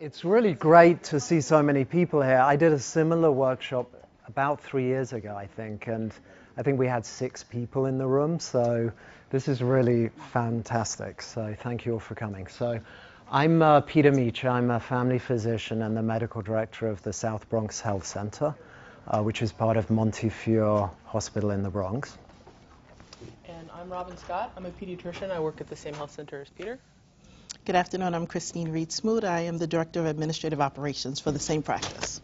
It's really great to see so many people here. I did a similar workshop about 3 years ago, I think, and I think we had 6 people in the room, so this is really fantastic. So thank you all for coming. So I'm Peter Meach. I'm a family physician and the medical director of the South Bronx Health Center, which is part of Montefiore Hospital in the Bronx. And I'm Robin Scott. I'm a pediatrician. I work at the same health center as Peter. Good afternoon. I'm Christine Reed-Smoot. I am the Director of Administrative Operations for the same practice.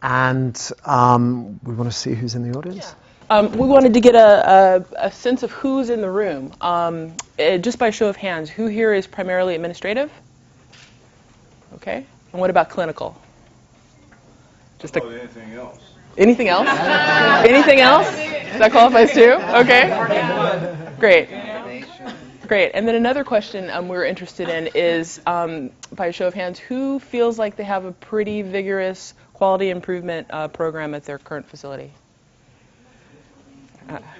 And we want to see who's in the audience? Yeah. We wanted to get a sense of who's in the room. Just by show of hands, who here is primarily administrative? Okay. And what about clinical? Just anything else. Anything else? Anything else? That qualifies too? Okay. Great. Great. And then another question we're interested in is, by a show of hands, who feels like they have a pretty vigorous quality improvement program at their current facility?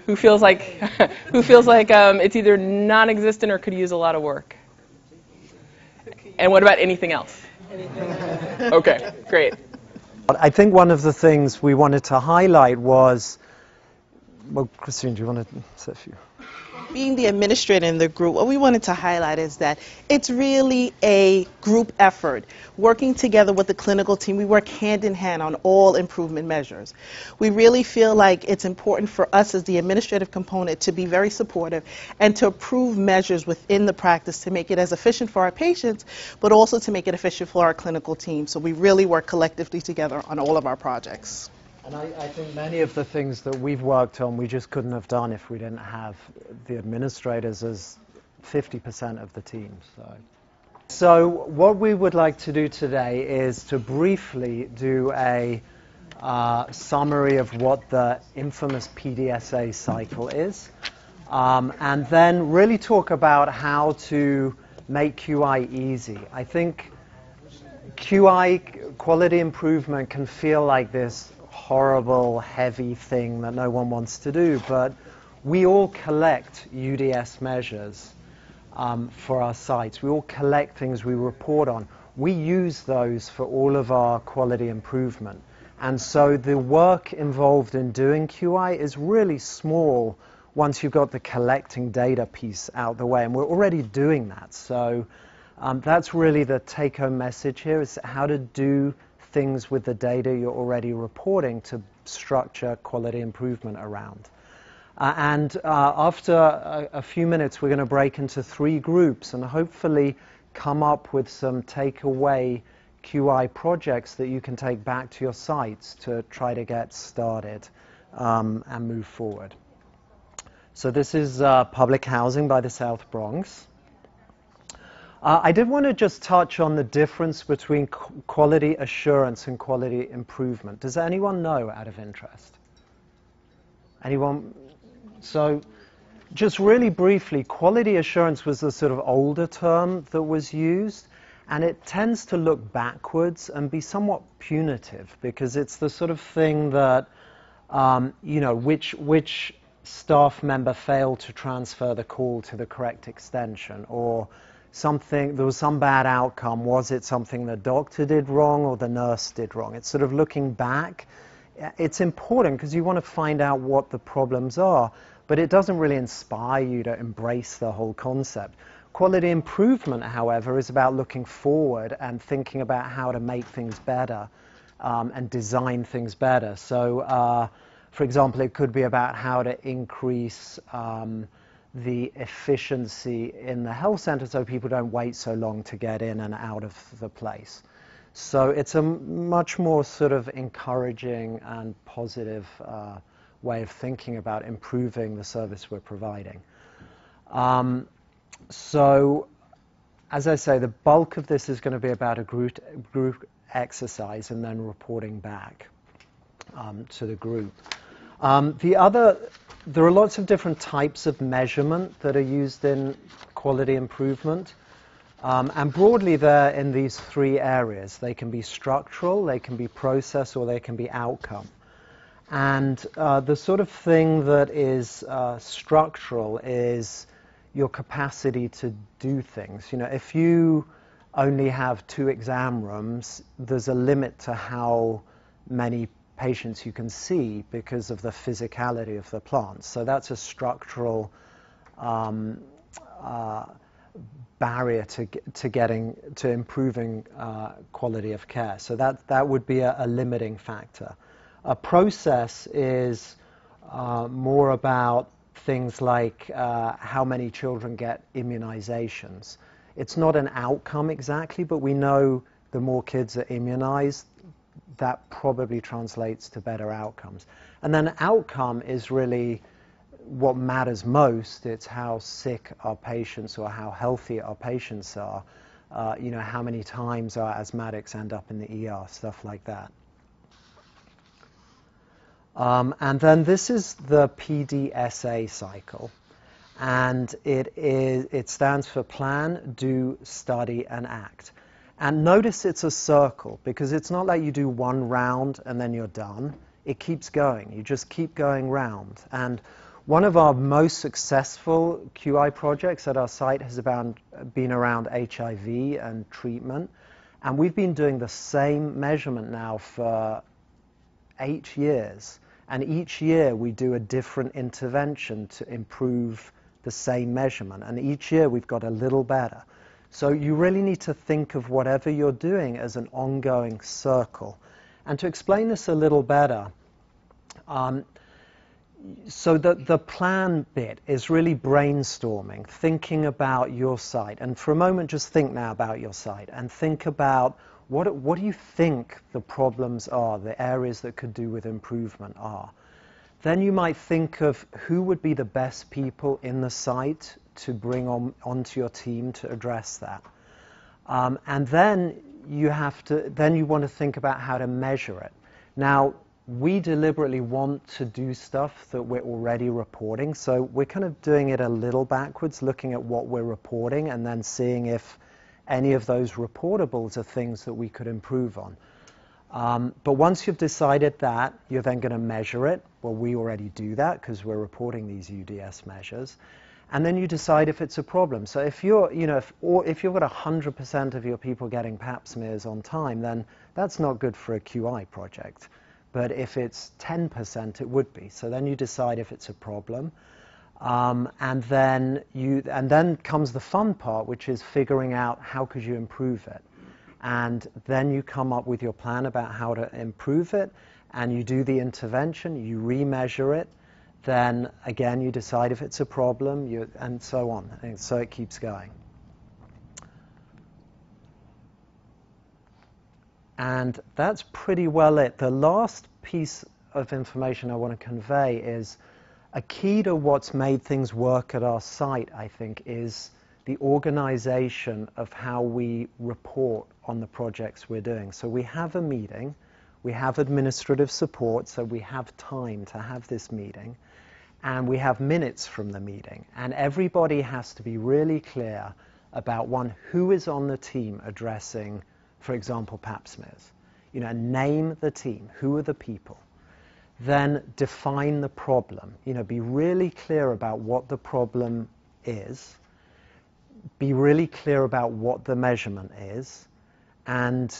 Who feels like it's either non-existent or could use a lot of work? And what about anything else? Okay, great. I think one of the things we wanted to highlight was, well, Christine, do you want to say a few? Being the administrator in the group, what we wanted to highlight is that it's really a group effort. Working together with the clinical team, we work hand in hand on all improvement measures. We really feel like it's important for us as the administrative component to be very supportive and to approve measures within the practice to make it as efficient for our patients, but also to make it efficient for our clinical team. So we really work collectively together on all of our projects. And I think many of the things that we've worked on, we just couldn't have done if we didn't have the administrators as 50% of the team. So what we would like to do today is to briefly do a summary of what the infamous PDSA cycle is, and then really talk about how to make QI easy. I think QI, quality improvement, can feel like this horrible, heavy thing that no one wants to do, but we all collect UDS measures for our sites. We all collect things we report on. We use those for all of our quality improvement. And so the work involved in doing QI is really small once you've got the collecting data piece out the way, and we're already doing that. So that's really the take-home message here, is how to do things with the data you're already reporting to structure quality improvement around. And after a few minutes, we're going to break into 3 groups and hopefully come up with some takeaway QI projects that you can take back to your sites to try to get started and move forward. So this is public housing by the South Bronx. I did want to just touch on the difference between quality assurance and quality improvement. Does anyone know, out of interest? Anyone? So just really briefly, quality assurance was the sort of older term that was used, and it tends to look backwards and be somewhat punitive, because it's the sort of thing that, which staff member failed to transfer the call to the correct extension, or there was some bad outcome. Was it something the doctor did wrong or the nurse did wrong? It's sort of looking back. It's important because you want to find out what the problems are, but it doesn't really inspire you to embrace the whole concept. Quality improvement, however, is about looking forward and thinking about how to make things better and design things better. So, for example, it could be about how to increase the efficiency in the health center so people don't wait so long to get in and out of the place. So it's a much more sort of encouraging and positive way of thinking about improving the service we're providing. So as I say, the bulk of this is going to be about a group exercise and then reporting back to the group. There are lots of different types of measurement that are used in quality improvement. And broadly, they're in these 3 areas. They can be structural, they can be process, or they can be outcome. And the sort of thing that is structural is your capacity to do things. If you only have 2 exam rooms, there's a limit to how many patients you can see because of the physicality of the plants. So that's a structural barrier to improving quality of care. So that would be a limiting factor. A process is more about things like how many children get immunizations. It's not an outcome exactly, but we know the more kids are immunized, that probably translates to better outcomes. And then outcome is really what matters most. It's how sick our patients or how healthy our patients are. How many times our asthmatics end up in the ER, stuff like that. And then this is the PDSA cycle. And it stands for plan, do, study, and act. And notice it's a circle, because it's not like you do one round and then you're done. It keeps going. You just keep going round. And one of our most successful QI projects at our site has been around HIV and treatment. And we've been doing the same measurement now for 8 years. And each year we do a different intervention to improve the same measurement. And each year we've got a little better. So you really need to think of whatever you're doing as an ongoing circle. And to explain this a little better, so the plan bit is really brainstorming, thinking about your site. And for a moment, just think now about your site and think about what do you think the problems are, the areas that could do with improvement are. Then you might think of who would be the best people in the site to bring onto your team to address that. And then you want to think about how to measure it. Now, we deliberately want to do stuff that we're already reporting, so we're kind of doing it a little backwards, looking at what we're reporting and then seeing if any of those reportables are things that we could improve on. But once you've decided that, you're then going to measure it. Well, we already do that because we're reporting these UDS measures. And then you decide if it's a problem. So if you've got 100% of your people getting pap smears on time, then that's not good for a QI project. But if it's 10%, it would be. So then you decide if it's a problem. And then comes the fun part, which is figuring out how could you improve it. And then you come up with your plan about how to improve it, and you do the intervention, you remeasure it, then again you decide if it's a problem, and so on. And so it keeps going. And that's pretty well it. The last piece of information I want to convey is a key to what's made things work at our site, I think, is the organization of how we report on the projects we're doing. So we have a meeting, we have administrative support, so we have time to have this meeting, and we have minutes from the meeting. And everybody has to be really clear about, one, who is on the team addressing, for example, pap smears. Name the team. Who are the people? Then define the problem. Be really clear about what the problem is. Be really clear about what the measurement is. And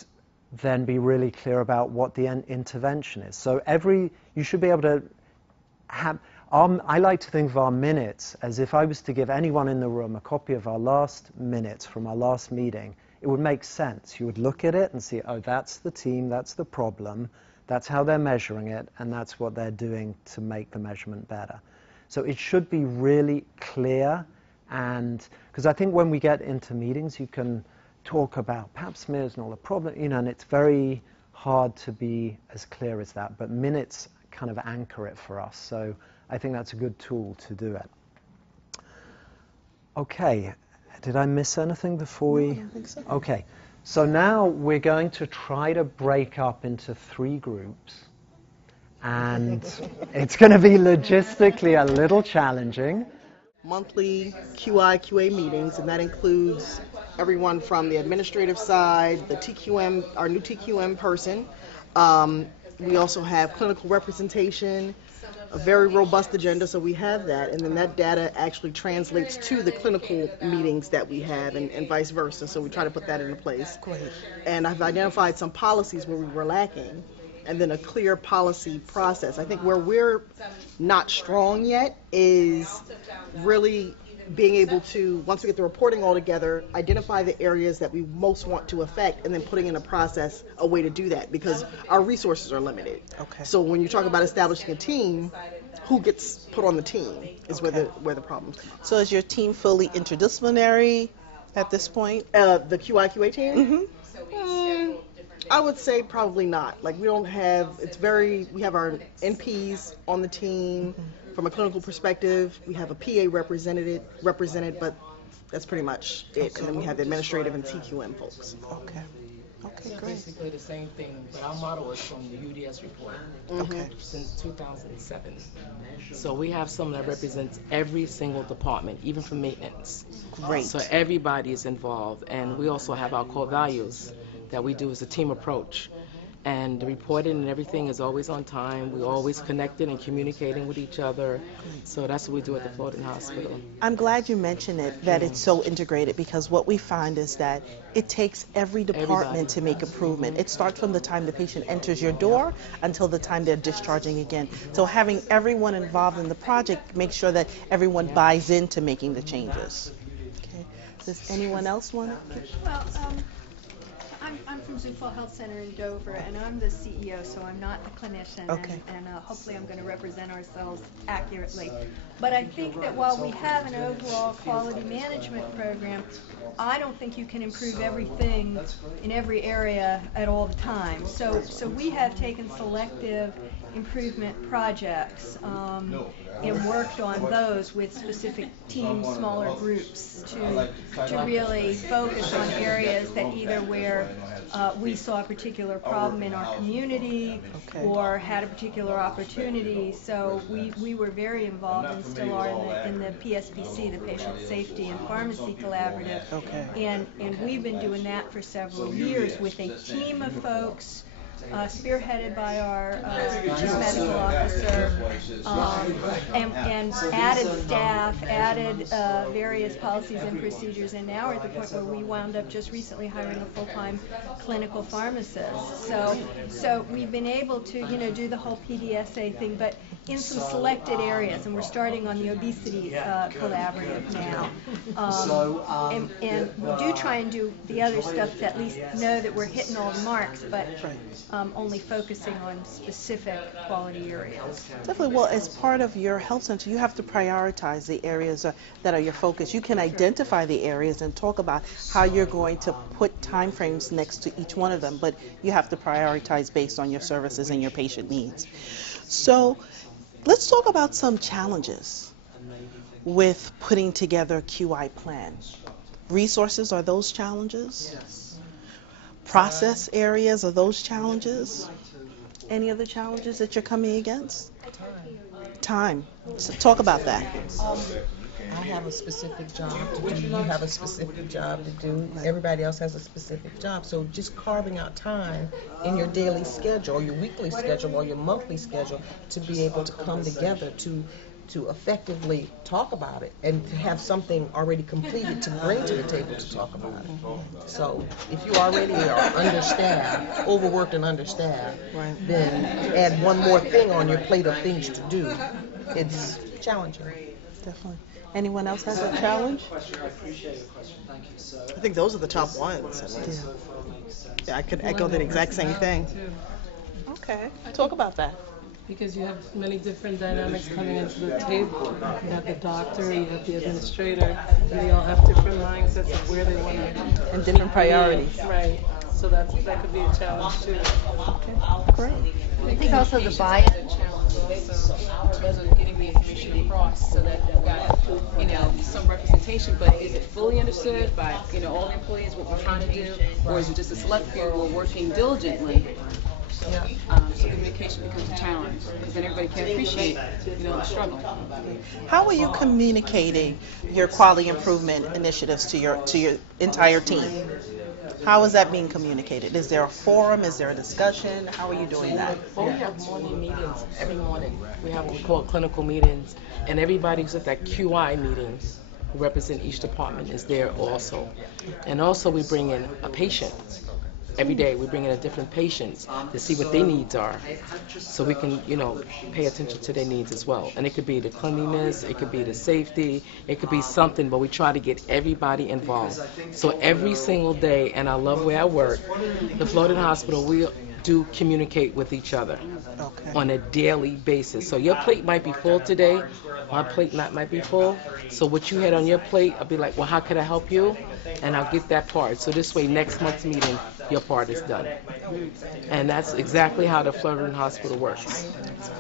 then be really clear about what the intervention is. So you should be able to have, I like to think of our minutes as if I was to give anyone in the room a copy of our last minutes from our last meeting, it would make sense. You would look at it and see, oh, that's the team, that's the problem, that's how they're measuring it, and that's what they're doing to make the measurement better. So it should be really clear, and because I think when we get into meetings, you can talk about pap smears and all the problem, and it's very hard to be as clear as that, but minutes kind of anchor it for us. So I think that's a good tool to do it. Okay, did I miss anything before we? No, I don't think so. Okay, so now we're going to try to break up into 3 groups, and it's going to be logistically a little challenging. Monthly QA meetings, and that includes everyone from the administrative side, the TQM, our new TQM person, We also have clinical representation, a very robust agenda, so we have that, and then that data actually translates to the clinical meetings that we have, and vice versa, so we try to put that into place. Great. And I've identified some policies where we were lacking, and then a clear policy process. I think where we're not strong yet is really being able to, once we get the reporting all together, identify the areas that we most want to affect, and then putting in a process, a way to do that, because our resources are limited. Okay. So when you talk about establishing a team, who gets put on the team is where the problems come up. So is your team fully interdisciplinary at this point? The QIQA team? I would say probably not. Like, we don't have, we have our NPs on the team. From a clinical perspective, we have a PA represented, but that's pretty much it. And then we have the administrative and TQM folks. Okay. Okay, It's great. basically the same thing, but our model is from the UDS report Okay. since 2007. So we have someone that represents every single department, even from maintenance. Great. So everybody is involved, and we also have our core values that we do as a team approach. And the reporting and everything is always on time. We're always connected and communicating with each other. So that's what we do at the Fulton Hospital. I'm glad you mentioned it, that it's so integrated, because what we find is that it takes every department Everybody. to make improvement. It starts from the time the patient enters your door until the time they're discharging again. So having everyone involved in the project makes sure that everyone buys into making the changes. Okay. Does anyone else want to? Well, I'm from Zufall Health Center in Dover, and I'm the CEO, so I'm not the clinician. Okay. And hopefully I'm going to represent ourselves accurately. But I think that while we have an overall quality management program, I don't think you can improve everything in every area at all the time. So we have taken selective improvement projects and worked on those with specific teams, smaller groups, to really focus on areas that either where we saw a particular problem in our community Okay. or had a particular opportunity. So we were very involved and still are in the PSPC, the Patient Safety and Pharmacy Collaborative. Okay. And we've been doing that for several years with a team of folks spearheaded by our chief medical officer, and added staff, added various policies and procedures, and now we're at the point where we wound up just recently hiring a full-time clinical pharmacist. So we've been able to, do the whole PDSA thing, but in some selected areas, and we're starting on the obesity collaborative now. And we do try and do the other stuff to at least know that we're hitting all the marks, but only focusing on specific quality areas. Definitely. Well, as part of your health center, you have to prioritize the areas that are your focus. You can identify the areas and talk about how you're going to put time frames next to each one of them, but you have to prioritize based on your services and your patient needs. So let's talk about some challenges with putting together a QI plan. Resources, are those challenges? Yes. Process areas, are those challenges? Any other challenges that you're coming against? Time. So talk about that. I have a specific job to do. You have a specific job to do. Everybody else has a specific job. So just carving out time in your daily schedule, or your weekly schedule, or your monthly schedule to be able to come together to effectively talk about it and to have something already completed to bring to the table to talk about it. So if you already are understaffed, overworked and understaffed, then add one more thing on your plate of things to do. It's challenging. Definitely. Anyone else has a challenge? I appreciate the question. Thank you, sir. I think those are the top ones. Yeah, I could echo the exact same thing. Okay. Talk about that. Because you have many different dynamics coming into the table. You have the doctor, you have the administrator, and they all have different mindsets of where they want to. And different priorities. Right. So that could be a challenge too. Okay. Great. I think also the buy-in. So our measure of getting the information across so that we've got, some representation, but is it fully understood by, all the employees what we're trying to do, or is it just a select few who are working diligently? So communication becomes a challenge, because then everybody can appreciate, the struggle. How are you communicating your quality improvement initiatives to your entire team? How is that being communicated? Is there a forum? Is there a discussion? How are you doing that? Well, we have morning meetings every morning. We have what we call clinical meetings, and everybody who's at that QI meeting who represent each department is there also. And also we bring in a patient. Every day we bring in a different patient to see what their needs are, so we can, pay attention to their needs as well. And it could be the cleanliness, it could be the safety, it could be something, but we try to get everybody involved. So every single day, and I love where I work, the Florida Hospital, we do communicate with each other on a daily basis. So your plate might be full today, my plate might be full. So what you had on your plate, I'll be like, well, how could I help you? And I'll get that part. So this way, next month's meeting, your part is done. And that's exactly how the Florida Hospital works.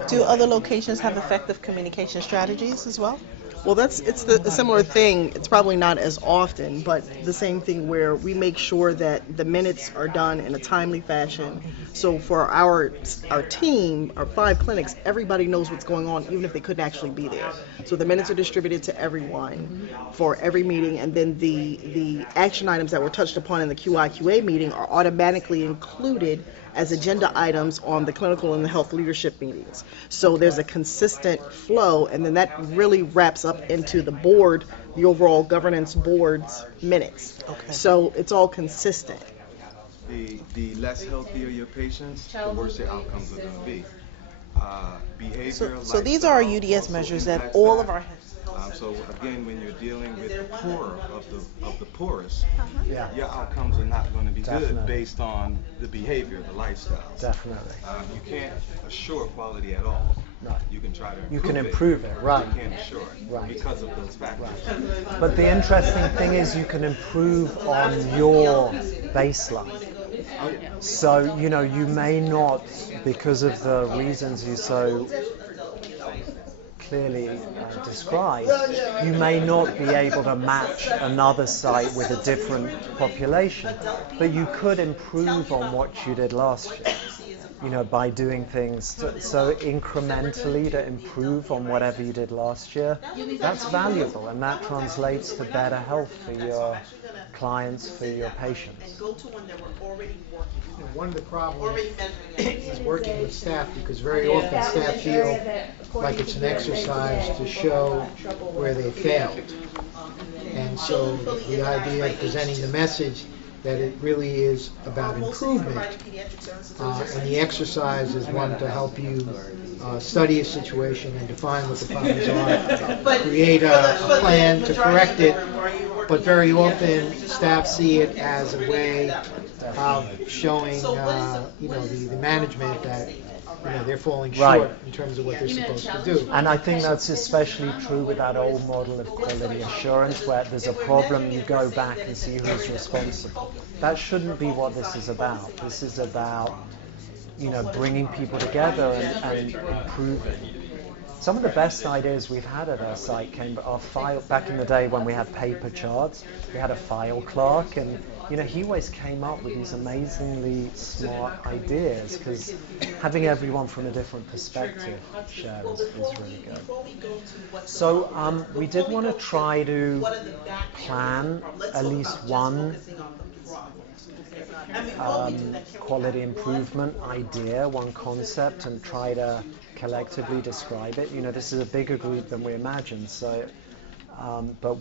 Do other locations have effective communication strategies as well? Well, it's a similar thing. It's probably not as often, but the same thing where we make sure that the minutes are done in a timely fashion. So for our team, our 5 clinics, everybody knows what's going on, even if they couldn't actually be there. So the minutes are distributed to everyone for every meeting, and then the action items that were touched upon in the QI/QA meeting are automatically included as agenda items on the clinical and the health leadership meetings. So there's a consistent flow, and then that really wraps up into the board, the overall governance board's minutes. Okay. So it's all consistent. The less healthier your patients, the worse your outcomes are going to be. Behavior. So these are our UDS measures that all of our. So again, when you're dealing with the poorer of the poorest, your outcomes are not going to be good based on the behavior, the lifestyle. Definitely. You can't assure quality at all. No. You can try to improve it. You can improve it, right. You can't assure it because of those factors. Right. But the interesting thing is you can improve on your baseline. So, you may not, because of the reasons you so clearly described, you may not be able to match another site with a different population, but you could improve on what you did last year, by doing things so incrementally to improve on whatever you did last year. That's valuable, and that translates to better health for your clients, for your patients. One of the problems is working with staff, because very often staff feel like it's an exercise to show where they failed. And so the idea of presenting the message that it really is about improvement, and the exercise is one to help you study a situation and define what the problems are, create a plan to correct it, but very often staff see it as a way of showing the management that they're falling short in terms of what they're supposed to do. And I think that's especially true with that old model of quality assurance, where there's a problem, you go back and see who's responsible. That shouldn't be what this is about. This is about, bringing people together and improving. Some of the best ideas we've had at our site came back in the day when we had paper charts. We had a file clerk, and he always came up with these amazingly smart ideas, because having everyone from a different perspective shared is really good. So we did want to try to plan at least one quality improvement idea, one concept, and try to collectively describe it. This is a bigger group than we imagined, so but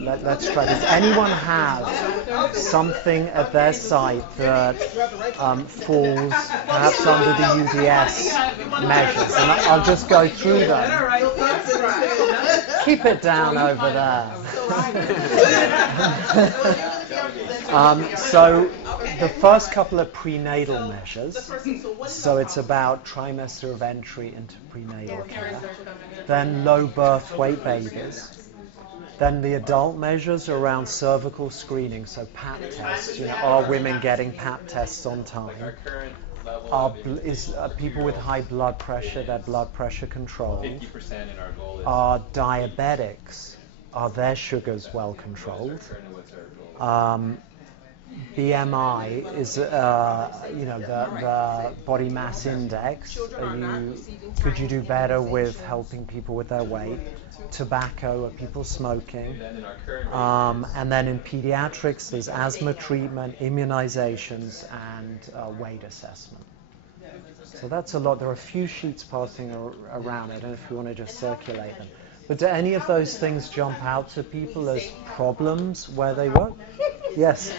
let's try. Does anyone have something at their site that falls perhaps under the UDS measures? And I'll just go through them. Keep it down over there. So the first couple are prenatal measures. So it's about trimester of entry into prenatal care. Then low birth weight babies. Then the adult measures are around cervical screening, so Pap tests. Are women getting Pap tests on time? Are people with high blood pressure, their blood pressure controlled? Are diabetics, are their sugars well controlled? BMI is, the body mass index. Could you do better with helping people with their weight? Tobacco, are people smoking? And then in pediatrics, there's asthma treatment, immunizations, and weight assessment. So that's a lot. There are a few sheets passing around. I don't know if you want to just circulate them. But do any of those things jump out to people as problems where they work? Yes.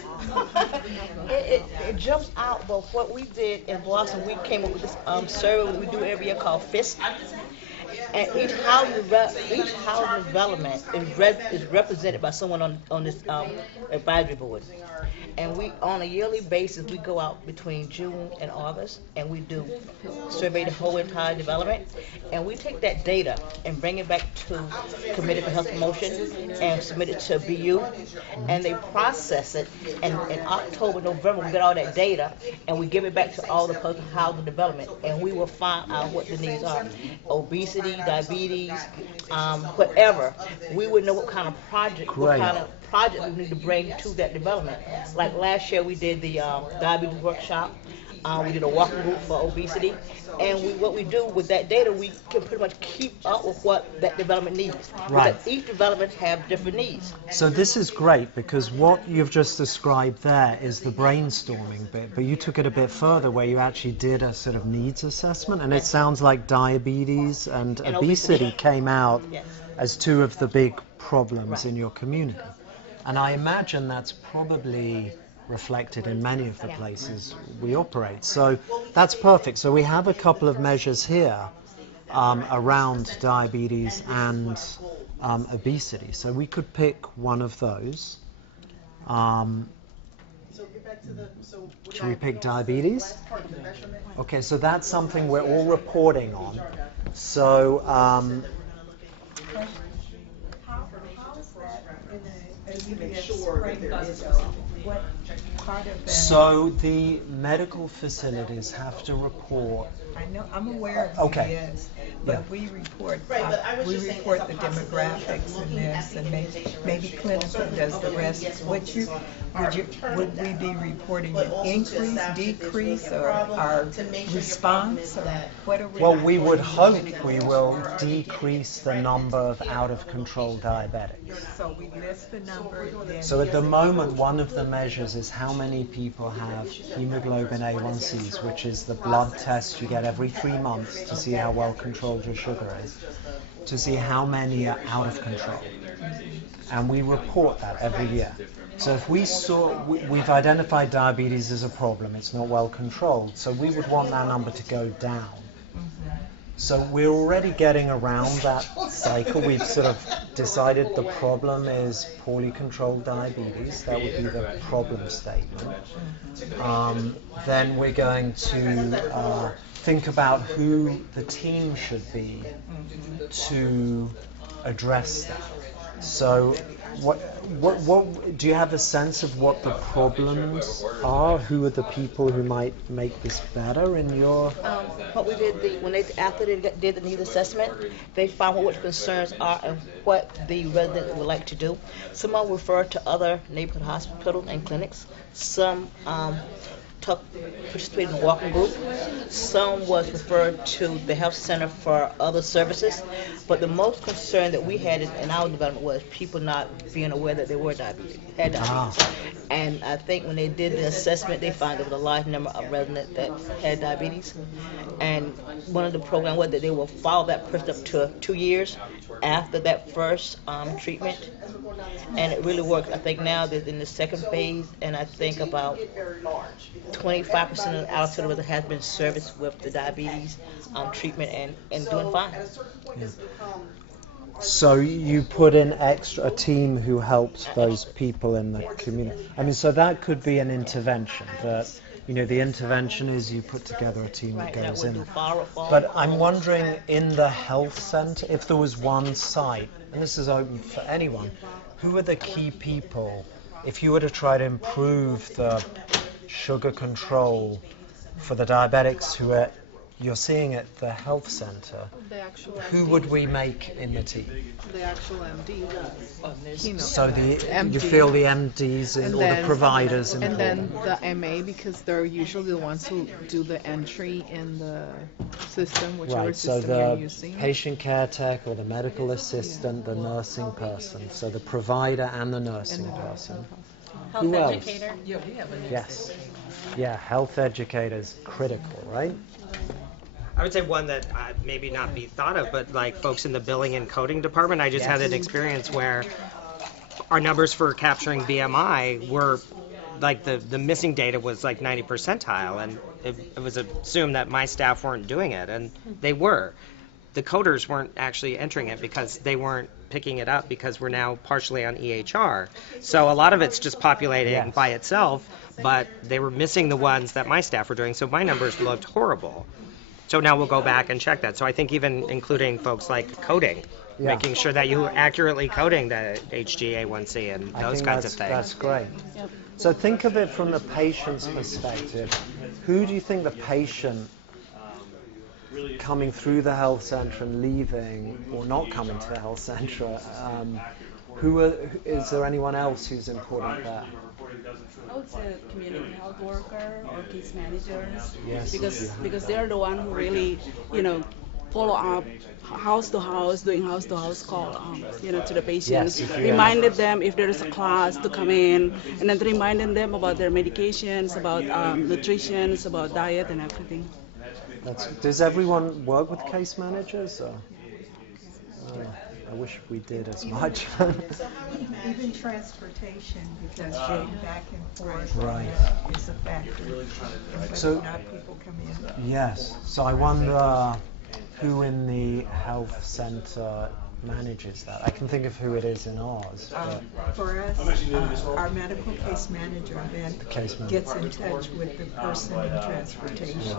It jumps out, but what we did in Boston, we came up with this survey we do every year called FIST. And each housing development is represented by someone on this advisory board. And we, on a yearly basis, we go out between June and August, and we do survey the whole entire development. And we take that data and bring it back to Committee for Health Promotion and submit it to BU, and they process it. And in October, November, we get all that data, and we give it back to all the public housing development, and we will find out what the needs are. Obesity, diabetes, whatever. We would know what kind of project we need to bring to that development. Like last year, we did the diabetes workshop. We did a walking group for obesity. And what we do with that data, we can pretty much keep up with what that development needs. Right. Because each development have different needs. So this is great, because what you've just described there is the brainstorming bit, but you took it a bit further where you actually did a sort of needs assessment, and it sounds like diabetes and obesity came out as two of the big problems in your community. And I imagine that's probably reflected in many of the places we operate. So that's perfect. So we have a couple of measures here around diabetes and obesity. So we could pick one of those. Should we pick diabetes? Okay, so that's something we're all reporting on. So so the medical facilities have to report. I know, I'm aware of CBS, but we report the demographics in this, and maybe clinical does the rest. Would we be reporting an increase, decrease, or our response? Or what are we? Well, we would hope we will decrease the number of out-of-control diabetics. So we list the number. So at the moment, one of the measures is how many people have hemoglobin A1Cs, which is the blood test you get every 3 months to see how well controlled your sugar is, to see how many are out of control. And we report that every year. So if we've identified diabetes as a problem, it's not well controlled, so we would want that number to go down. So we're already getting around that cycle. We've sort of decided the problem is poorly controlled diabetes. That would be the problem statement. Then we're going to think about who the team should be to address that. So what do you have a sense of what the problems are? Who are the people who might make this better in your? What we did after they did the needs assessment, they found what the concerns are and what the resident would like to do. Some are referred to other neighborhood hospitals and clinics. Some participated in a walking group. Some was referred to the health center for other services. But the most concern that we had in our development was people not being aware that they had diabetes. And I think when they did the assessment, they found there was a large number of residents that had diabetes. And one of the programs was that they will follow that person up to 2 years after that first treatment. And it really works. I think now they're in the second phase, and I think about 25% of our citizens has been serviced with the diabetes treatment and doing fine. Yeah. So you put in a team who helps those people in the community. I mean, so that could be an intervention. The intervention is you put together a team that goes in. But I'm wondering, in the health center, if there was one site, and this is open for anyone, who are the key people? If you were to try to improve the sugar control for the diabetics who are you're seeing at the health center, The actual who would we make in the team? The actual MD. So you feel the MDs or the providers and then the MA, because they're usually the ones who do the entry in the system, whichever right, so system you're the using. patient care tech or the medical assistant, the nursing person, so the provider and the nursing person. Health Who else? educator. Yeah, we have a Yes. Yeah, health educators, critical, right? I would say one that maybe not be thought of, but like folks in the billing and coding department. I just had an experience where our numbers for capturing BMI were like the missing data was like 90 percentile, and it was assumed that my staff weren't doing it, and they were. The coders weren't actually entering it because they weren't picking it up because we're now partially on EHR. So a lot of it's just populating by itself, but they were missing the ones that my staff were doing, so my numbers looked horrible. So now we'll go back and check that. So I think even including folks like coding, making sure that you're accurately coding the HbA1c and those kinds of things. That's great. Yep. So think of it from the patient's perspective. Who do you think the patient coming through the health centre and leaving, or not coming to the health centre, is there anyone else who's important there? I would say community health worker or case managers, yes, because they're the one who really, follow up house to house, doing house to house call, to the patients. Yes, reminded them if there is a class to come in, and then reminding them about their medications, about nutrition, about diet and everything. Does everyone work with case managers? Or? I wish we did as much. Even transportation, because getting back and forth is a factor. So, not people come in. Yes. So I wonder who in the health center manages that. I can think of who it is in ours. For us, our medical case manager then gets in touch with the person in transportation.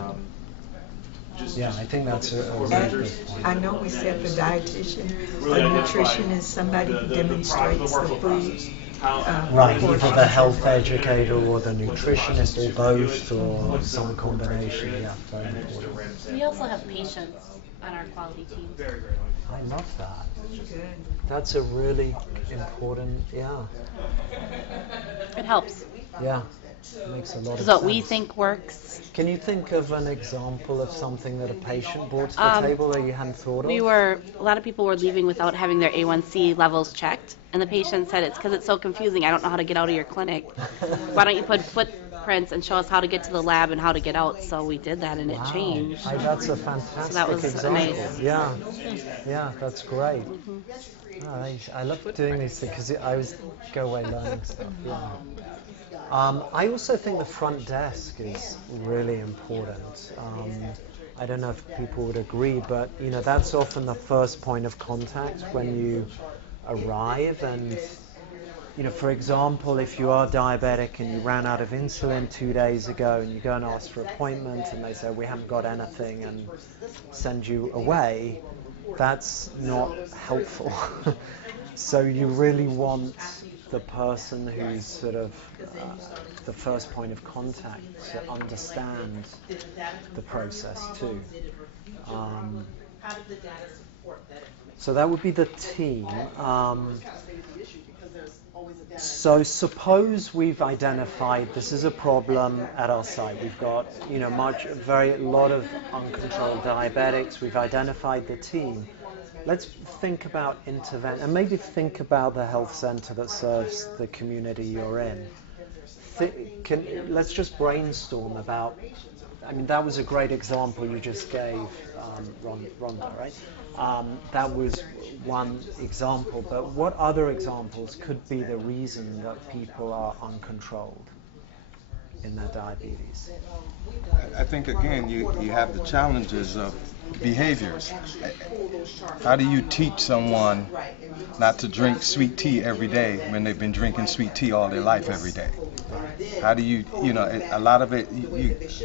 Yeah, I think that's a really good point. I know we said the dietitian, the nutritionist, somebody who demonstrates the food. Right, either the health educator or the nutritionist or both or some combination. Yeah, very important. We also have patients on our quality team. I love that. That's a really important, It helps. Yeah. Makes a lot of sense. What we think works. Can you think of an example of something that a patient brought to the table that you hadn't thought of? A lot of people were leaving without having their A1C levels checked, and the patient said it's because it's so confusing, I don't know how to get out of your clinic. Why don't you put footprints and show us how to get to the lab and how to get out? So we did that, and it changed. That's a fantastic so that was example. Nice. Yeah, that's great. I love doing these things because I always go away learning stuff. Yeah. I also think the front desk is really important. I don't know if people would agree, but that's often the first point of contact when you arrive. And for example, if you are diabetic and you ran out of insulin 2 days ago and you go and ask for an appointment and they say we haven't got anything and send you away, that's not helpful. So you really want the person who's sort of the first point of contact to understand the process too. So that would be the team. So suppose we've identified this is a problem at our site. We've got a lot of uncontrolled diabetics. We've identified the team. Let's think about intervention, and maybe think about the health center that serves the community you're in. Let's just brainstorm about. That was a great example you just gave, Rhonda, right? That was one example, but what other examples could be the reason that people are uncontrolled in their diabetes? I think, again, you have the challenges of behaviors. How do you teach someone not to drink sweet tea every day when they've been drinking sweet tea all their life every day? How do you, a lot of it,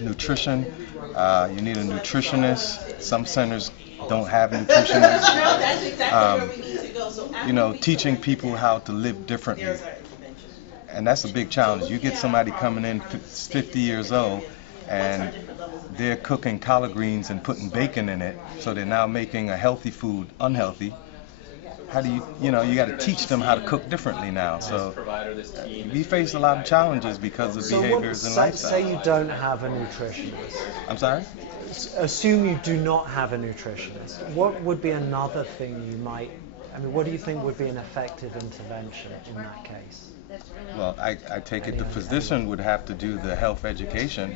nutrition, you need a nutritionist. Some centers don't have nutritionists. Teaching people how to live differently. And that's a big challenge. You get somebody coming in 50 years old and they're cooking collard greens and putting bacon in it, so they're now making a healthy food unhealthy. How do you got to teach them how to cook differently now. So we face a lot of challenges because of behaviors and lifestyle. Say you don't have a nutritionist. I'm sorry? Assume you do not have a nutritionist. What would be another thing you might, what do you think would be an effective intervention in that case? Well, I take it the physician would have to do the health education.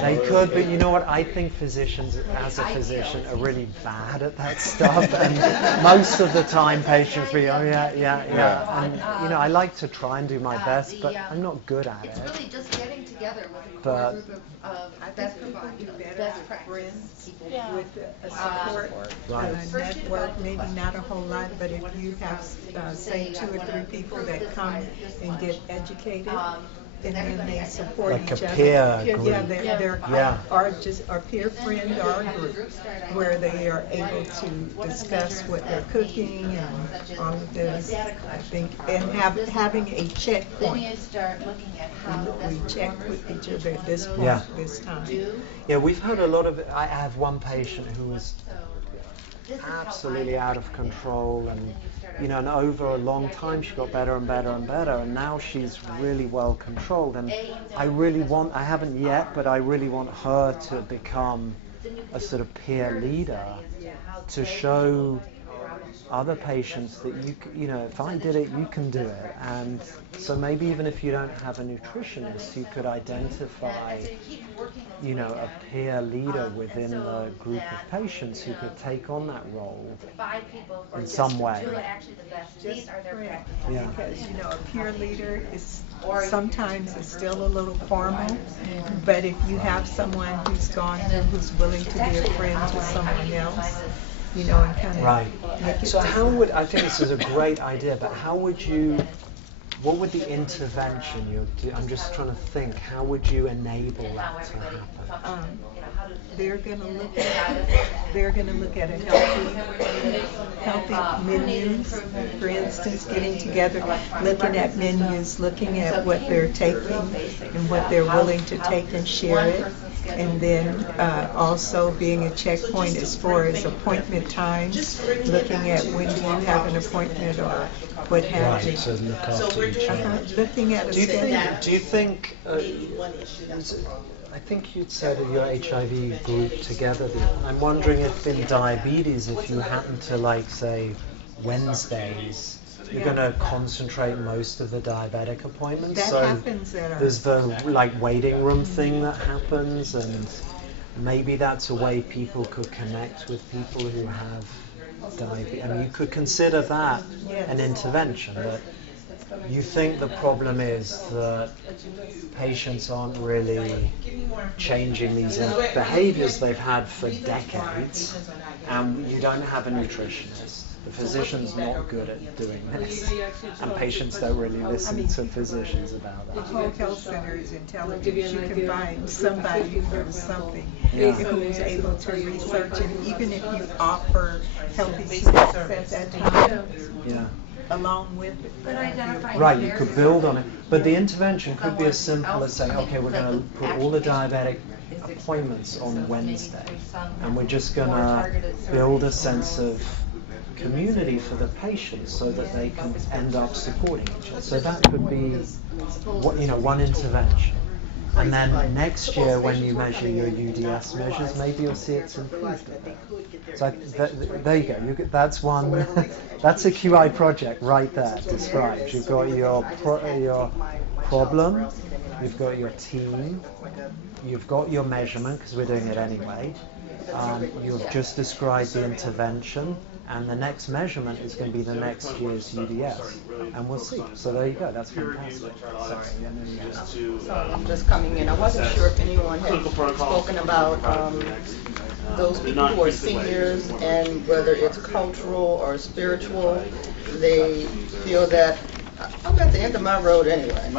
They could, but you know what? I think physicians, as a physician, are really bad at that stuff. And most of the time, patients be, oh yeah. And I like to try and do my best, but I'm not good at it. It's really just getting together with a group of best practice people with a support, a network, maybe not a whole lot, but if you have, say, 2 or 3 people that come and get educated, and then they support like each a other. peer group. Or just a peer friend or group where they are able to discuss what they're cooking and all of this. I think, and having a checkpoint. We check with each other at this point, this time. Yeah, we've had a lot of. I have one patient who was absolutely out of control, and and over a long time she got better and better and better, and now she's really well controlled. And I haven't yet, but I really want her to become a sort of peer leader to show other patients that if I did it, you can do it. And so maybe even if you don't have a nutritionist, you could identify a peer leader within the group of patients who could take on that role in some way. Because a peer leader is sometimes it's still a little formal, but if you have someone who's gone through, who's willing to be a friend to someone else, and kind of right. So I think this is a great idea, but what would the intervention you'd do? I'm just trying to think, how would you enable that to happen? They're going to look at a healthy menus. For instance, getting together, looking at menus, looking at what they're taking and what they're willing to take and share it. And then also being a checkpoint as far as appointment times, looking at when do you have an appointment or what have you. So look after each other. Looking at do you think I think you'd said your HIV group together. I'm wondering if in diabetes, if you happen to say Wednesdays, you're going to concentrate most of the diabetic appointments. That happens at there's the waiting room thing that happens, and maybe that's a way people could connect with people who have diabetes. You could consider that an intervention. That you think the problem is that patients aren't really changing these behaviors they've had for decades, and you don't have a nutritionist. The physician's not good at doing this, and patients don't really listen to physicians about that. The whole health center is intelligent. You can find somebody who knows something, who's able to research, and even if you offer healthy snacks at that time, along with it. Right, you could build on it. But the intervention could be as simple as saying, okay, we're going to put all the diabetic appointments on Wednesday, and we're just going to build a sense of community for the patients so that they can end up supporting each other. So that could be one intervention. And then next year when you measure your UDS measures, maybe you'll see it's improved a bit. So there you go. That's one. That's a QI project right there described. You've got your problem, you've got your team, you've got your measurement because we're doing it anyway. You've just described the intervention. And the next measurement is going to be the next year's UDS, and we'll see. So there you go. That's fantastic. I'm just coming in. I wasn't sure if anyone had spoken about those people who are seniors and whether it's cultural or spiritual. They feel that I'm at the end of my road anyway.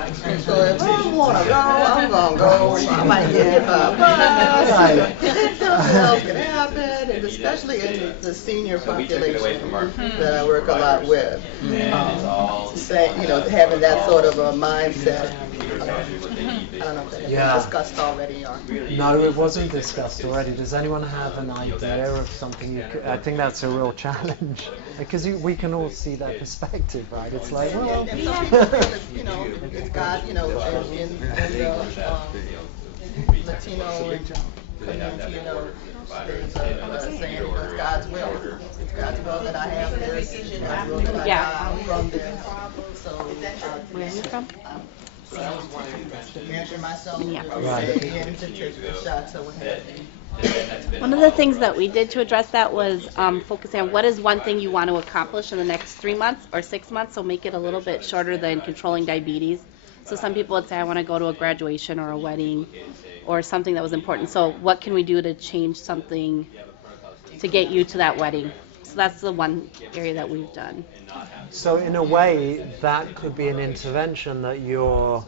So if I want to go, I'm going to go. I might get hit by a bus. mental health can happen, and especially in the senior population that I work a lot with. Having that sort of a mindset. I don't know if that's been discussed already or. No, it wasn't discussed already. Does anyone have an idea of something you could? I think that's a real challenge because we can all see that perspective, right? It's like, well, and some people feel it's God, in the Latino community, there's a saying, it's God's will. It's God's will that I have this, it's God's will that I die from this. So, where are you from? To measure myself, Yeah. to take the shots or what have you. One of the things that we did to address that was focusing on what is one thing you want to accomplish in the next 3 months or 6 months, so make it a little bit shorter than controlling diabetes. So some people would say, I want to go to a graduation or a wedding or something that was important. So what can we do to change something to get you to that wedding? So that's the one area that we've done. So in a way, that could be an intervention that you're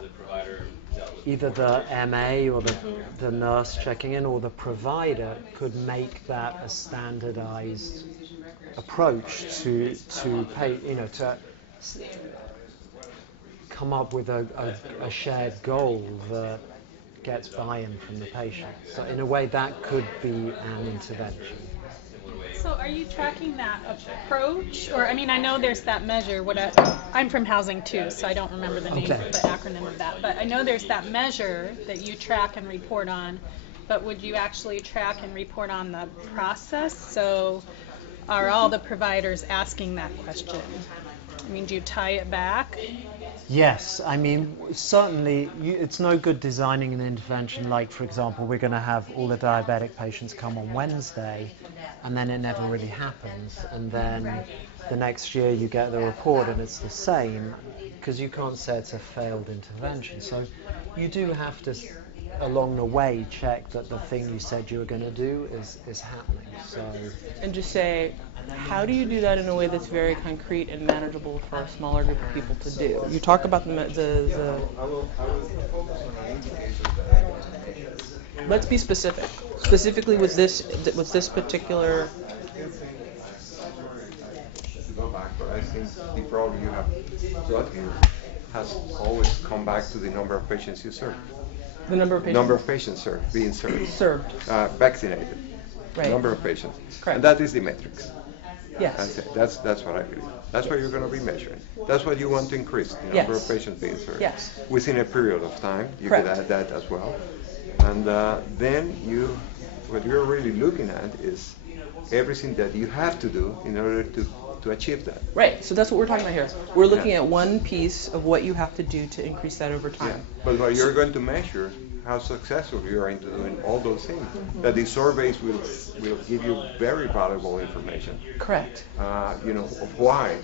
either the MA or the nurse checking in or the provider could make that a standardized approach to pay, to come up with a shared goal that gets buy-in from the patient. So in a way, that could be an intervention. So are you tracking that approach? Or, I know there's that measure. I'm from housing too, so I don't remember the name, the acronym of that. But I know there's that measure that you track and report on. But would you actually track and report on the process? So are all the providers asking that question? Do you tie it back? Yes, certainly it's no good designing an intervention like, for example, we're going to have all the diabetic patients come on Wednesday and then it never really happens, and then the next year you get the report and it's the same, because you can't say it's a failed intervention. So you do have to, along the way, check that the thing you said you were going to do is happening. And just say, how do you do that in a way that's very concrete and manageable for a smaller group of people to do? You talk about the let's be specific. Specifically with this particular. Go back, but I think the problem you have got here has always come back to the number of patients you serve. The number of patients. Number of patients being served. Vaccinated. Right. Number of patients. Correct. And that is the metrics. Yes. That's what I believe. That's what you're going to be measuring. That's what you want to increase, the number of patients being served. Yes. Within a period of time, you Correct. could add that as well. And then what you're really looking at is everything that you have to do in order to achieve that. Right, so that's what we're talking about here. We're looking at one piece of what you have to do to increase that over time. Yeah. But what you're going to measure how successful you are in doing all those things. That these surveys will give you very valuable information. Correct. Of why,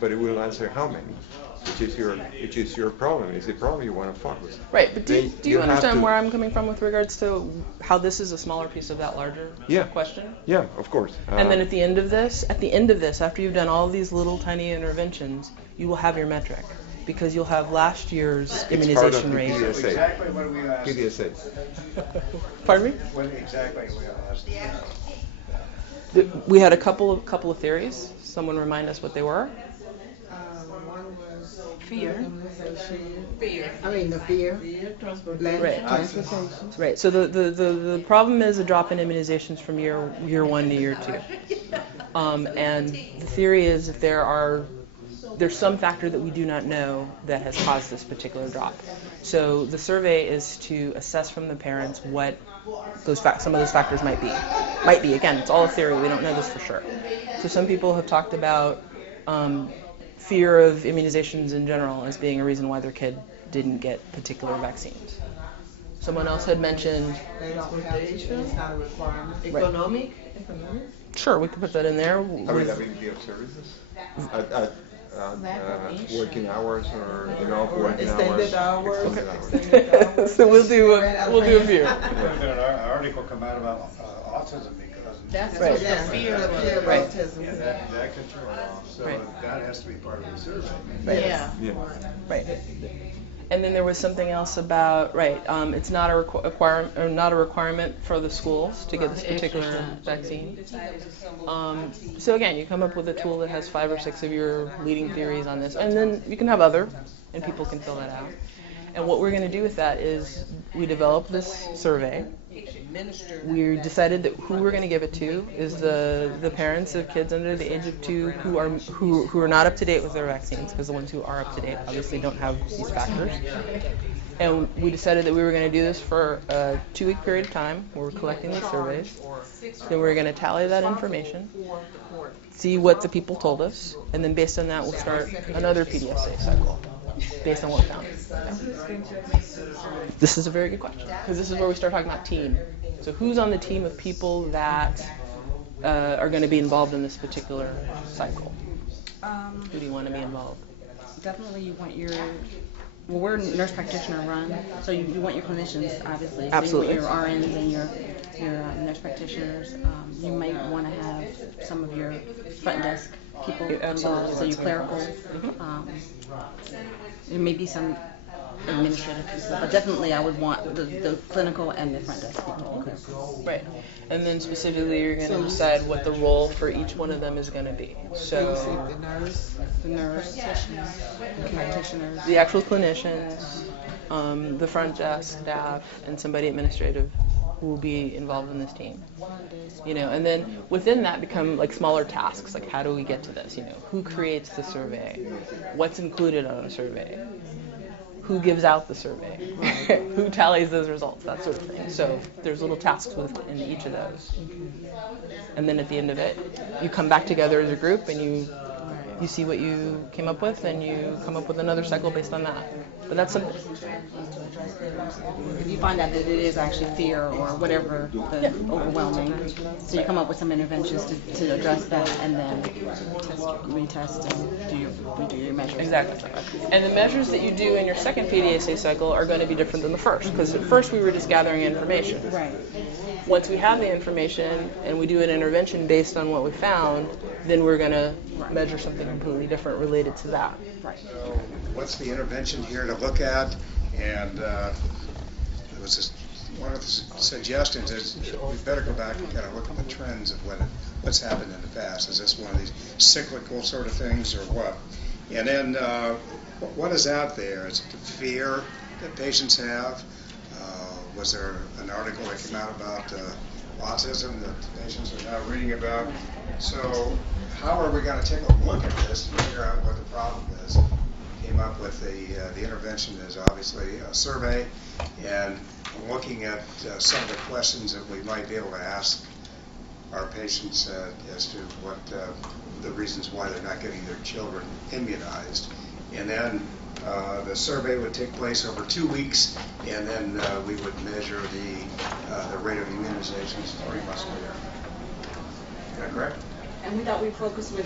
but it will answer how many, which is your problem. It's the problem you want to focus. Right, but do you understand where I'm coming from with regards to how this is a smaller piece of that larger question? Yeah, of course. And then at the end of this, after you've done all these little tiny interventions, you will have your metric. Because you'll have last year's immunization rate. PDSA. Exactly what we asked. PDSA. Pardon me? What exactly we asked. We had a couple of theories. Someone remind us what they were. One was fear. The fear. Transportation. Right. So the problem is a drop in immunizations from year 1 to year 2. And the theory is that there's some factor that we do not know that has caused this particular drop. So the survey is to assess from the parents what some of those factors might be. Again, it's all a theory. We don't know this for sure. So some people have talked about fear of immunizations in general as being a reason why their kid didn't get particular vaccines. Someone else had mentioned Transportation is not a requirement. Economic? Sure, we could put that in there. Availability of services. Working hours or working extended hours. So we'll do a few. An article come out about autism because that's right. The fear of autism. And that control. So that has to be part of the survey. Right. Yeah. Right. And then there was something else about, right, it's not a requirement for the schools to get this particular vaccine. So again, you come up with a tool that has 5 or 6 of your leading theories on this, and then you can have other, and people can fill that out. And what we're going to do with that is we developed this survey. We decided that who we're going to give it to is the parents of kids under the age of 2 who are not up to date with their vaccines, because the ones who are up to date obviously don't have these factors. And we decided that we were going to do this for a 2-week period of time. We were collecting these surveys. Then we were going to tally that information, see what the people told us, and then based on that we'll start another PDSA cycle based on what we found. This is a very good question, because this is where we start talking about team. So who's on the team of people that are going to be involved in this particular cycle? Who do you want to be involved? Definitely you want your, well, we're nurse practitioner run, so you want your clinicians, obviously. Absolutely. So you want your RNs and your nurse practitioners. You may want to have some of your front desk people involved, so your clerical. There may be some administrative people, but definitely I would want the clinical and the front desk people. Right. And then specifically you're going to decide what the role for each one of them is going to be. So the nurse, practitioners, the actual clinicians, the front desk staff, and somebody administrative who will be involved in this team. You know, and then within that become like smaller tasks, like how do we get to this? You know, who creates the survey? What's included on a survey? Who gives out the survey? Who tallies those results? That sort of thing. So there's little tasks within each of those. And then at the end of it, you come back together as a group and you see what you came up with, and you come up with another cycle based on that. But that's something. If you find out that it is actually fear or whatever, overwhelming, so you come up with some interventions to address that, and then retest and do your measures. Exactly. And the measures that you do in your second PDSA cycle are going to be different than the first, because at first we were just gathering information. Right. Once we have the information and we do an intervention based on what we found, then we're going to measure something completely different related to that. Right. So what's the intervention here to look at? And it was one of the suggestions is we better go back and kind of look at the trends of what's happened in the past. Is this one of these cyclical sort of things or what? And then what is out there? Is it the fear that patients have? Was there an article that came out about autism that patients are now reading about? So how are we going to take a look at this and figure out what the problem is? Came up with the intervention is obviously a survey, and looking at some of the questions that we might be able to ask our patients as to what the reasons why they're not getting their children immunized. And then the survey would take place over 2 weeks, and then we would measure the rate of immunizations 3 months later. Is that correct? And we thought we'd focus on the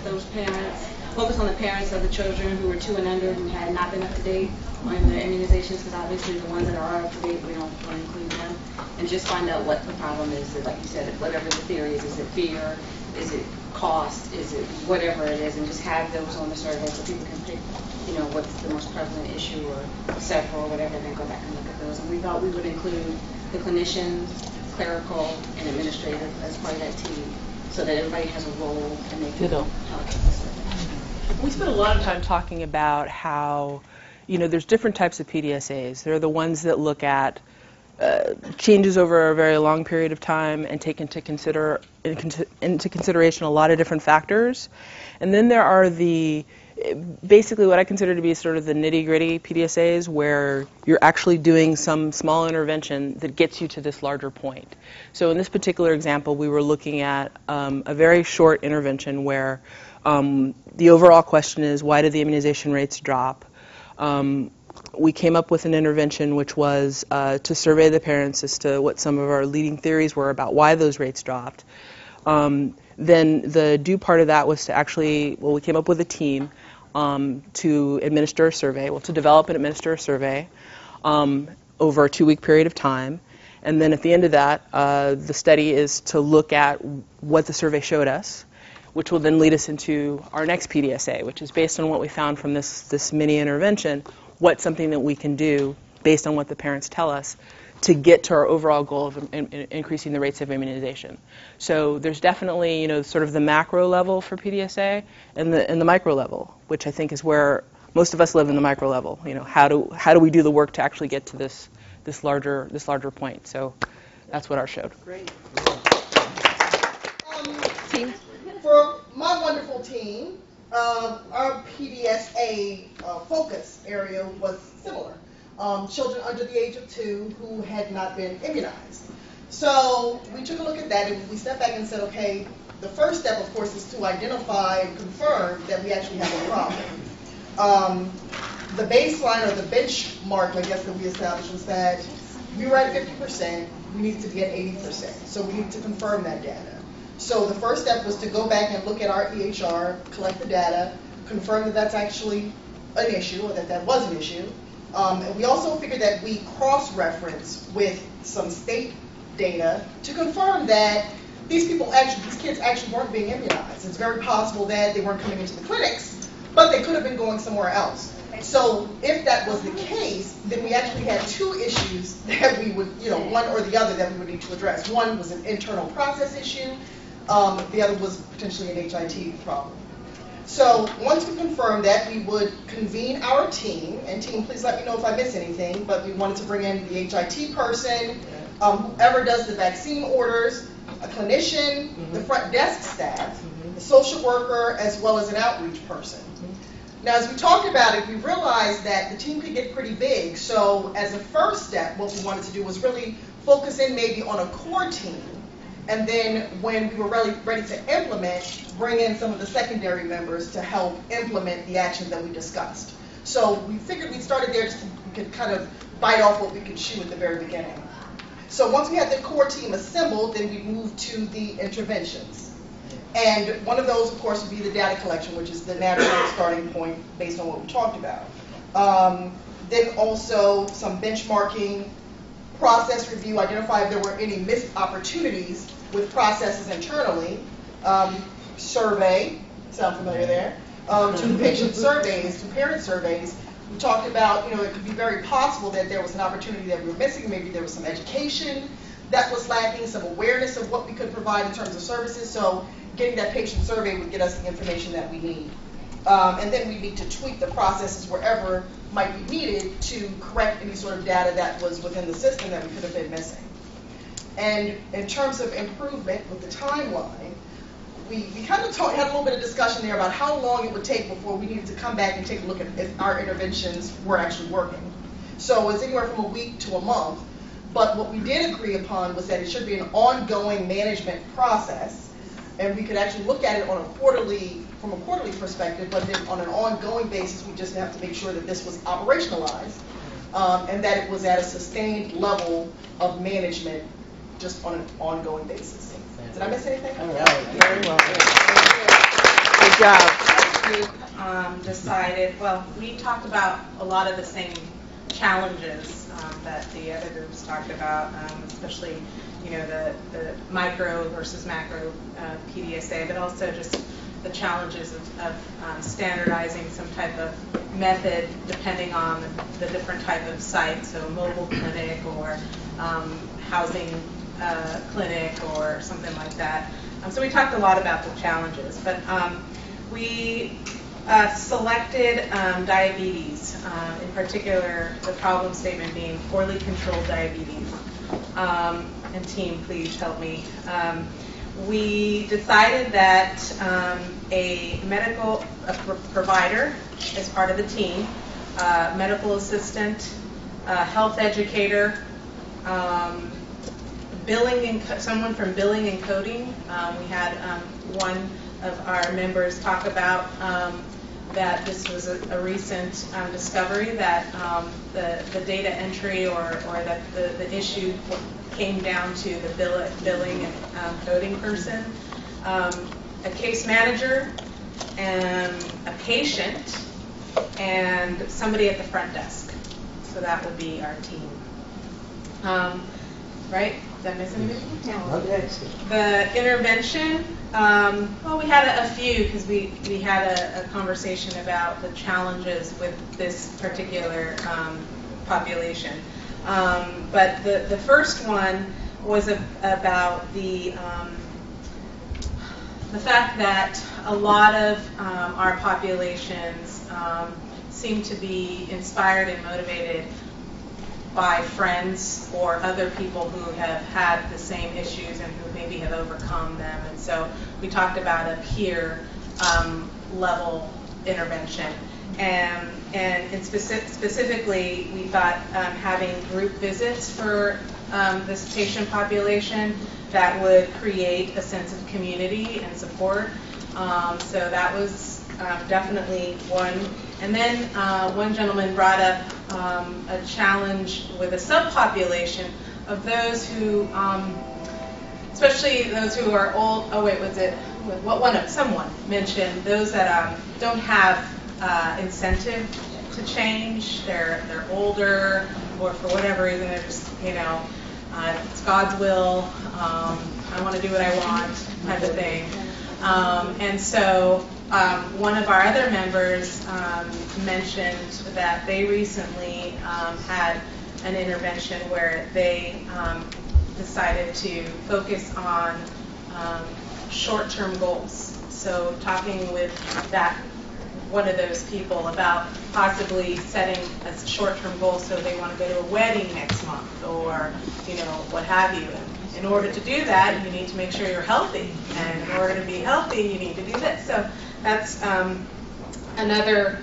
parents of the children who were 2 and under who had not been up to date on their immunizations, because obviously the ones that are up to date, we don't want to include them, and just find out what the problem is. Like you said, whatever the theory is it fear? Is it cost? Is it whatever it is? And just have those on the survey so people can pick, what's the most prevalent issue or several or whatever, and then go back and look at those. And we thought we would include the clinicians, clerical, and administrative as part of that team, so that everybody has a role and they can help. We spent a lot of time talking about how, there's different types of PDSAs. There are the ones that look at changes over a very long period of time and take into consideration a lot of different factors. And then there are basically what I consider to be sort of the nitty-gritty PDSAs, where you're actually doing some small intervention that gets you to this larger point. So in this particular example, we were looking at a very short intervention where the overall question is, why did the immunization rates drop? We came up with an intervention which was to survey the parents as to what some of our leading theories were about why those rates dropped. Then the do part of that was to actually, we came up with a team to administer a survey, to develop and administer a survey over a 2-week period of time. And then at the end of that, the study is to look at what the survey showed us, which will then lead us into our next PDSA, which is based on what we found from this mini intervention. what's something that we can do based on what the parents tell us to get to our overall goal of increasing the rates of immunization. So there's definitely, sort of the macro level for PDSA and the micro level, which I think is where most of us live in the micro level. How do we do the work to actually get to this larger point? So that's what ours showed. Great. Team. For my wonderful team, our PDSA focus area was similar. Children under the age of 2 who had not been immunized. So we took a look at that and we stepped back and said, okay, the first step, of course, is to identify and confirm that we actually have a problem. The baseline or the benchmark, I guess, that we established was that we were at 50%, we needed to be at 80%. So we needed to confirm that data. So the first step was to go back and look at our EHR, collect the data, confirm that that's actually an issue or that was an issue. And we also figured that we cross-reference with some state data to confirm that these kids actually weren't being immunized. It's very possible that they weren't coming into the clinics, but they could have been going somewhere else. So if that was the case, then we actually had 2 issues that we would, one or the other that we would need to address. One was an internal process issue. The other was potentially an HIT problem. So once we confirmed that, we would convene our team, and team, please let me know if I miss anything, but we wanted to bring in the HIT person, whoever does the vaccine orders, a clinician, the front desk staff, the social worker, as well as an outreach person. Now, as we talked about it, we realized that the team could get pretty big, so as a first step, what we wanted to do was really focus in maybe on a core team. And then when we were ready to implement, bring in some of the secondary members to help implement the actions that we discussed. So we figured we started there just so we could kind of bite off what we could chew at the very beginning. So once we had the core team assembled, then we moved to the interventions. And one of those, of course, would be the data collection, which is the natural starting point based on what we talked about. Then also some benchmarking, process review, identify if there were any missed opportunities with processes internally, survey, sound familiar there, to patient surveys, to parent surveys. We talked about, it could be very possible that there was an opportunity that we were missing, maybe there was some education that was lacking, some awareness of what we could provide in terms of services, so getting that patient survey would get us the information that we need. And then we need to tweak the processes wherever might be needed to correct any sort of data that was within the system that we could have been missing. And in terms of improvement with the timeline, we kind of had a little bit of discussion there about how long it would take before we needed to come back and take a look at if our interventions were actually working. So it's anywhere from a week to a month, but what we did agree upon was that it should be an ongoing management process, and we could actually look at it on from a quarterly perspective, but then on an ongoing basis, we just have to make sure that this was operationalized and that it was at a sustained level of management just on an ongoing basis. Did I miss anything? All right, very well. Good job. Decided, well, we talked about a lot of the same challenges that the other groups talked about, especially, the micro versus macro PDSA, but also just the challenges of standardizing some type of method depending on the different type of site, so a mobile clinic or housing clinic or something like that. So we talked a lot about the challenges, but we selected diabetes, in particular the problem statement being poorly controlled diabetes. And team, please help me. We decided that a medical provider as part of the team, medical assistant, health educator, someone from billing and coding. We had one of our members talk about that this was a recent discovery that the data entry or that the issue came down to the billing and coding person, a case manager, and a patient, and somebody at the front desk. So that would be our team. Right? Did I miss anything? Okay. The intervention Well, we had a few because we had a conversation about the challenges with this particular population. But the first one was about the fact that a lot of our populations seem to be inspired and motivated by friends or other people who have had the same issues and who maybe have overcome them. And so we talked about a peer level intervention. And specifically, we thought having group visits for this patient population that would create a sense of community and support. So that was definitely one. And then one gentleman brought up a challenge with a subpopulation of those who, especially those who are old. Oh wait, was it? Someone mentioned those that don't have incentive to change. They're older, or for whatever reason they're just it's God's will. I want to do what I want, type of thing. And so one of our other members mentioned that they recently had an intervention where they decided to focus on short-term goals. So talking with one of those people about possibly setting a short-term goal, so they want to go to a wedding next month, or what have you. And in order to do that, you need to make sure you're healthy, and in order to be healthy, you need to do this. So that's another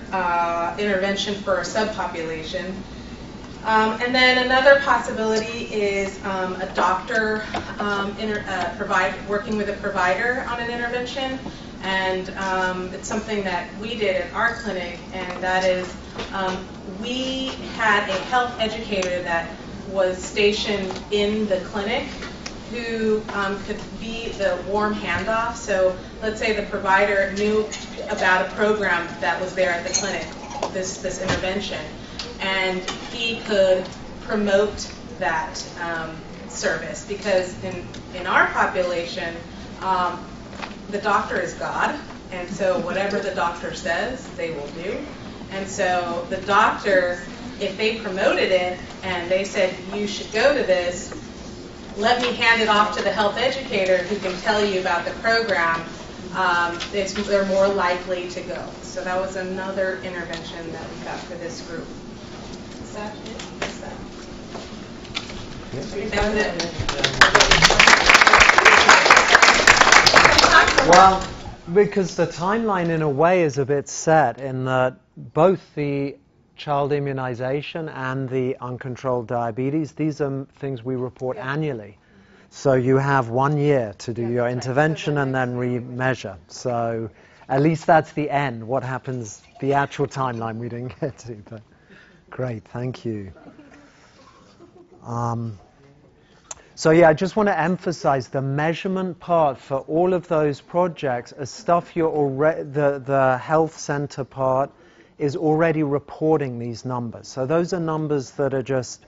intervention for a subpopulation. And then another possibility is a doctor working with a provider on an intervention. And it's something that we did at our clinic, and that is we had a health educator that was stationed in the clinic who could be the warm handoff. So let's say the provider knew about a program that was there at the clinic, this intervention, and he could promote that service, because in our population, the doctor is God, and so whatever the doctor says, they will do. And so the doctor, if they promoted it and they said, you should go to this, let me hand it off to the health educator who can tell you about the program, they're more likely to go. So that was another intervention that we got for this group. Is that it? Is that? Yeah. That was it. Well, because the timeline in a way is a bit set in that both the child immunization and the uncontrolled diabetes, these are things we report annually. So you have 1 year to do your intervention and then remeasure. So at least that's the end. What happens, the actual timeline we didn't get to, but great, thank you. So yeah, I just want to emphasize the measurement part for all of those projects is stuff you're already, the health center part is already reporting these numbers. So those are numbers that are just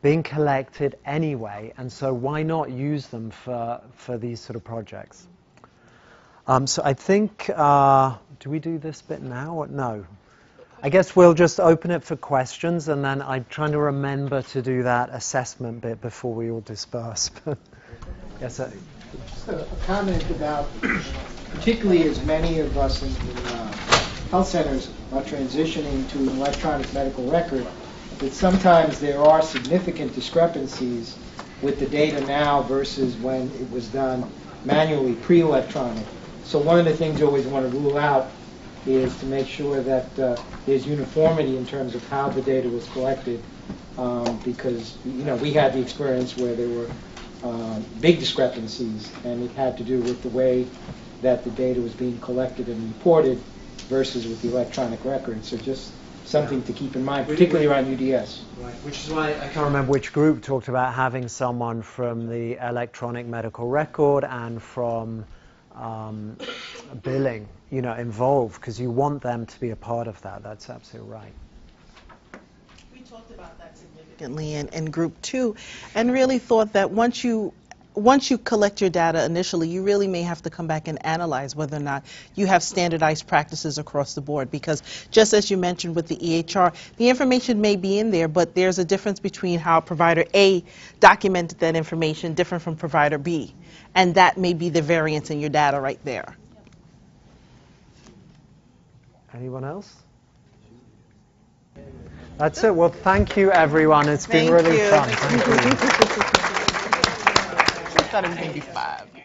being collected anyway, and so why not use them for these sort of projects? So I think, do we do this bit now or no? I guess we'll just open it for questions, and then I'm trying to remember to do that assessment bit before we all disperse. Yes, sir. Just a comment about, particularly as many of us in health centers are transitioning to an electronic medical record, that sometimes there are significant discrepancies with the data now versus when it was done manually, pre-electronic. So one of the things you always want to rule out is to make sure that there's uniformity in terms of how the data was collected, because we had the experience where there were big discrepancies, and it had to do with the way that the data was being collected and reported versus with the electronic record. So just something to keep in mind, particularly around UDS. Right, which is why I can't remember which group talked about having someone from the electronic medical record and from billing, involved, because you want them to be a part of that. That's absolutely right. We talked about that significantly in group 2, and really thought that once you once you collect your data initially, you really may have to come back and analyze whether or not you have standardized practices across the board, because just as you mentioned with the EHR, the information may be in there, but there's a difference between how provider A documented that information different from provider B, and that may be the variance in your data right there. Anyone else? That's it. Well, thank you, everyone. It's been really fun. Thank you. I thought it was going to be 5.